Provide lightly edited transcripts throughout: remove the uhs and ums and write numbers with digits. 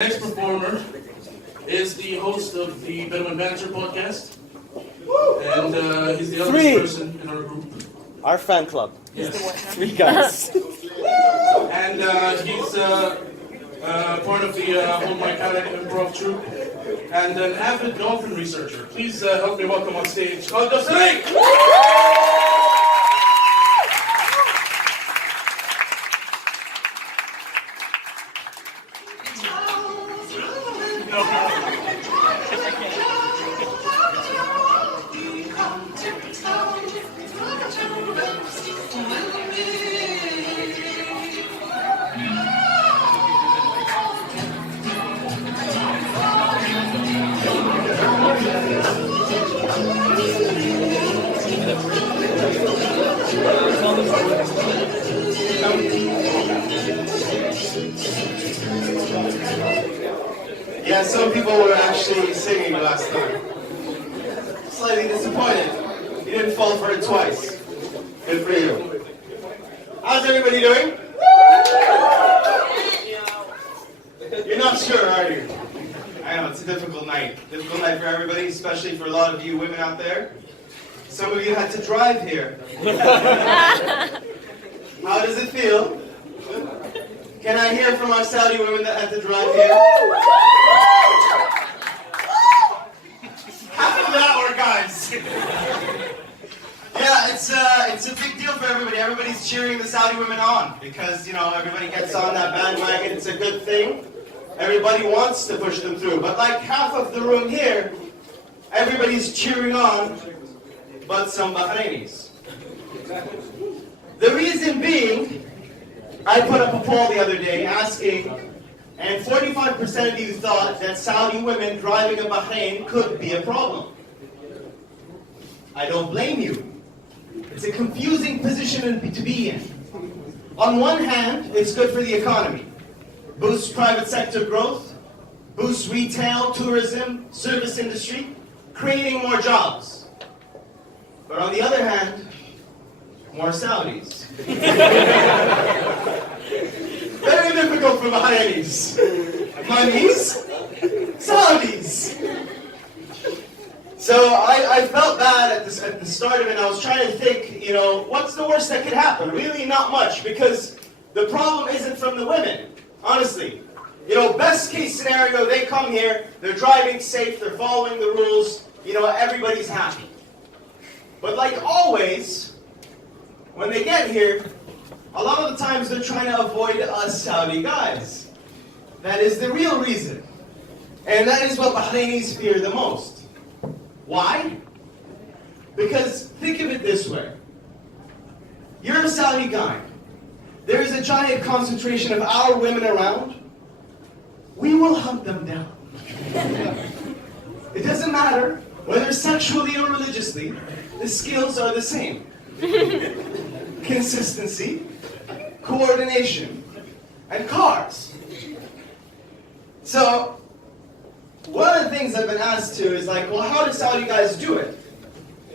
Next performer is the host of the Bedouin Banter podcast, and he's the eldest person in our group. Our fan club. Yes. 3 guys. And he's part of the Hold My Kayak improv troupe, and an avid dolphin researcher. Please help me welcome on stage, Khaled Dosari! Yeah, some people were actually singing last time. Slightly disappointed. You didn't fall for it twice. Good for you. How's everybody doing? You're not sure, are you? I know, it's a difficult night. Difficult night for everybody, especially for a lot of you women out there. Some of you had to drive here. How does it feel? Can I hear from our Saudi women that had to drive here? Half of that were guys. Yeah, it's a big deal for everybody. Everybody's cheering the Saudi women on because, you know, everybody gets on that bandwagon. It's a good thing. Everybody wants to push them through. But like half of the room here, everybody's cheering on, but some Bahrainis. The reason being, I put up a poll the other day asking, and 45% of you thought that Saudi women driving in Bahrain could be a problem. I don't blame you. It's a confusing position to be in. On one hand, it's good for the economy. Boosts private sector growth, boosts retail, tourism, service industry, creating more jobs. But on the other hand, more Saudis. Very difficult for Bahrainis. Monies, Saudis. So I felt bad at the start of it. I was trying to think, you know, what's the worst that could happen? Really not much, because the problem isn't from the women, honestly. You know, best case scenario, they come here, they're driving safe, they're following the rules, you know, everybody's happy. But like always, when they get here, a lot of the times they're trying to avoid us Saudi guys. That is the real reason. And that is what Bahrainis fear the most. Why? Because think of it this way. You're a Saudi guy. There is a giant concentration of our women around. We will hunt them down. It doesn't matter whether sexually or religiously, the skills are the same. Consistency, coordination, and cars. So, one of the things I've been asked to is like, well, how do Saudi guys do it?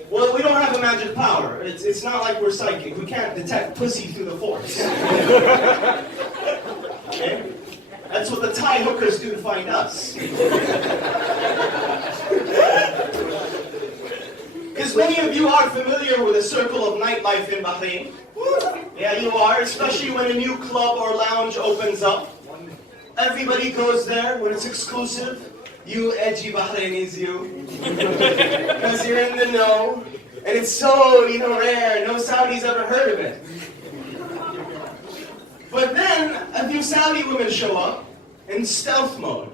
Well, we don't have a magic power. It's not like we're psychic. We can't detect pussy through the force. Okay? That's what the Thai hookers do to find us. Because many of you are familiar with the circle of nightlife in Bahrain. Yeah, you are, especially when a new club or lounge opens up. Everybody goes there when it's exclusive. You edgy Bahrainis, you. Because you're in the know. And it's so, you know, rare. No Saudi's ever heard of it. But then, a few Saudi women show up in stealth mode.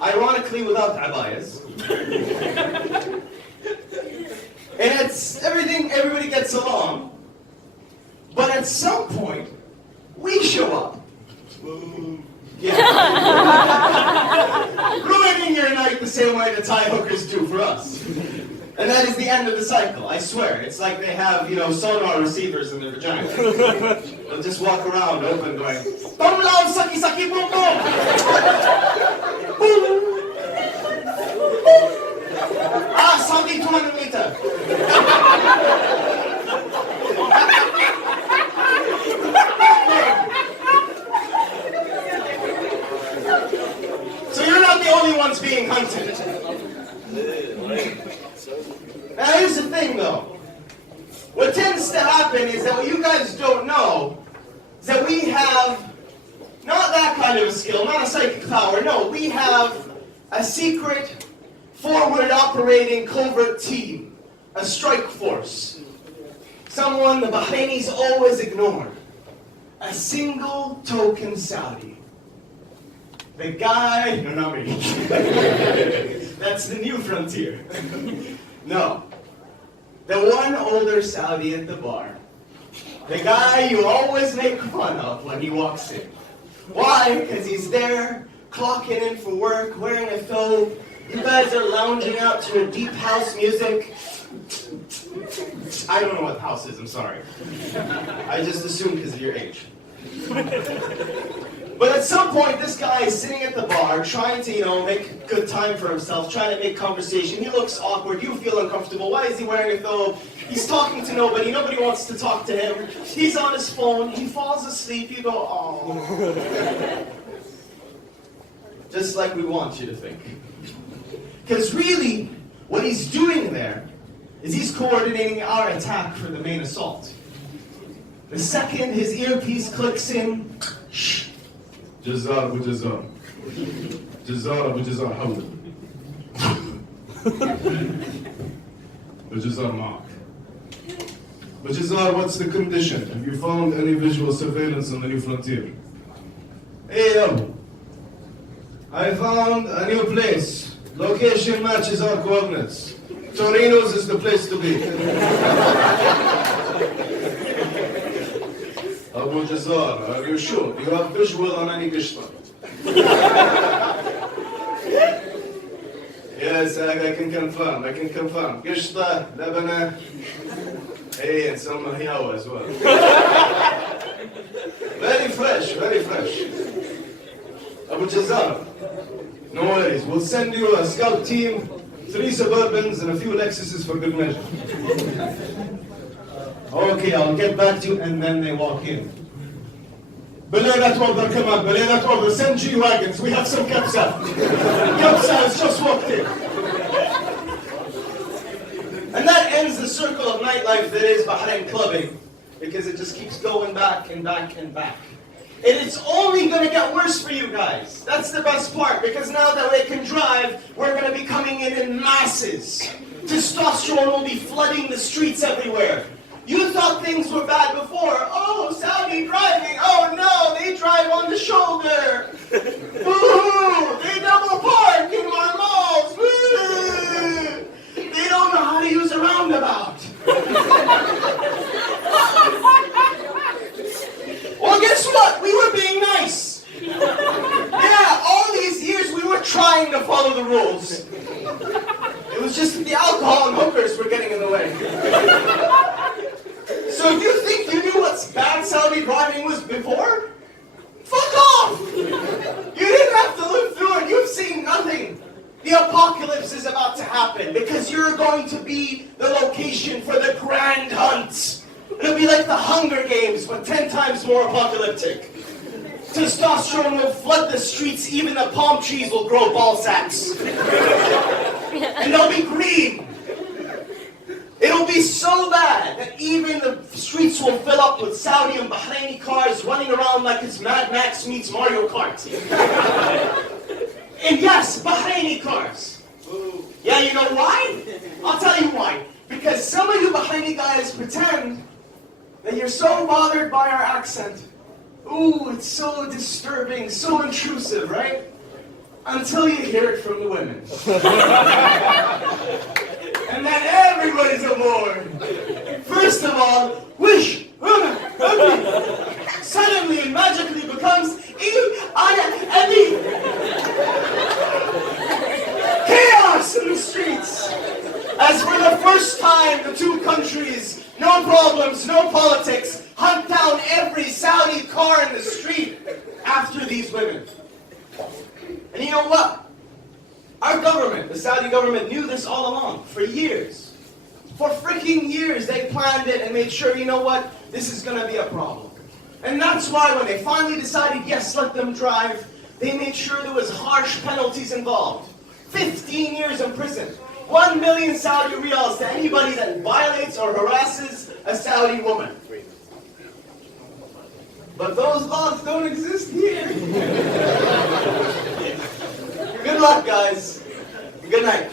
Ironically, without abayas. And it's everything, everybody gets along. But at some point, we show up. Yeah. Ruining your night the same way the Thai hookers do for us. And that is the end of the cycle, I swear. It's like they have, you know, sonar receivers in their vagina. They'll just walk around open going, Tom lao saki saki boom boom! Ah, Saudi 200 meter! So you're not the only ones being hunted. Now here's the thing though. What tends to happen is that what you guys don't know is that we have not that kind of a skill, not a psychic power. No, we have a secret, forward operating covert team, a strike force. Someone the Bahrainis always ignore. A single token Saudi. The guy, no, not me. That's the new frontier. No. The one older Saudi at the bar. The guy you always make fun of when he walks in. Why? Because he's there, clocking in for work, wearing a thobe. You guys are lounging out to a deep house music. I don't know what house is, I'm sorry. I just assumed because of your age. But at some point, this guy is sitting at the bar, trying to, make good time for himself, trying to make conversation. He looks awkward, you feel uncomfortable. Why is he wearing a thobe? He's talking to nobody, nobody wants to talk to him. He's on his phone, he falls asleep, you go, oh. Just like we want you to think. Because really, what he's doing there is he's coordinating our attack for the main assault. The second his earpiece clicks in, shh. Jazar Abu Jazar. Jazar Abu Jazar Hawd. Jazar Mark. But Jazar, what's the condition? Have you found any visual surveillance on the new frontier? Hey, yo. I found a new place. Location matches our coordinates. Torino's is the place to be. Abu Jazar, are you sure? Do you have visual on any Gishta? Yes, I can confirm. Gishta, Lebanon. Hey, and some Mahiawa as well. Very fresh, very fresh. Abu Jazar, no worries. We'll send you a scout team, 3 Suburbans, and a few Lexuses for good measure. Okay, I'll get back to you, and then they walk in. Belay that order, come on, belay that order. Send G-Wagons, we have some Kapsa. Kapsa has just walked in. And that ends the circle of nightlife that is Bahrain clubbing, because it just keeps going back and back and back. And it's only going to get worse for you guys. That's the best part, because now that they can drive, we're going to be coming in masses. Testosterone will be flooding the streets everywhere. You thought things were bad before. Oh, Saudi driving. Oh no, they drive on the shoulder. Boo! They double park in our malls. Boo! They don't know how to use a roundabout. Well, guess what? We were being nice. Yeah, all these years we were trying to follow the rules. It was just that the alcohol and hookers were getting in the way. So if you think you knew what bad Saudi driving was before, fuck off! You didn't have to live through it. You've seen nothing. The apocalypse is about to happen because you're going to be the location for the grand hunt. It'll be like the Hunger Games, but 10 times more apocalyptic. Testosterone will flood the streets. Even the palm trees will grow ball sacks. And they'll be green. It'll be so bad that even the streets will fill up with Saudi and Bahraini cars running around like it's Mad Max meets Mario Kart. And yes, Bahraini cars. Yeah, you know why? I'll tell you why. Because some of you Bahraini guys pretend that you're so bothered by our accent. Ooh, it's so disturbing, so intrusive, right? Until you hear it from the women. And then everybody's aboard. First of all, wish, suddenly and magically becomes chaos in the streets. As for the first time, the two countries, no problems, no politics, hunt down every Saudi car in the street after these women. And you know what? Our government, the Saudi government, knew this all along, for years. For freaking years, they planned it and made sure, you know what, this is going to be a problem. And that's why when they finally decided, yes, let them drive, They made sure there was harsh penalties involved. 15 years in prison. 1 million Saudi riyals to anybody that violates or harasses a Saudi woman. But those laws don't exist here. Good luck, guys. Good night.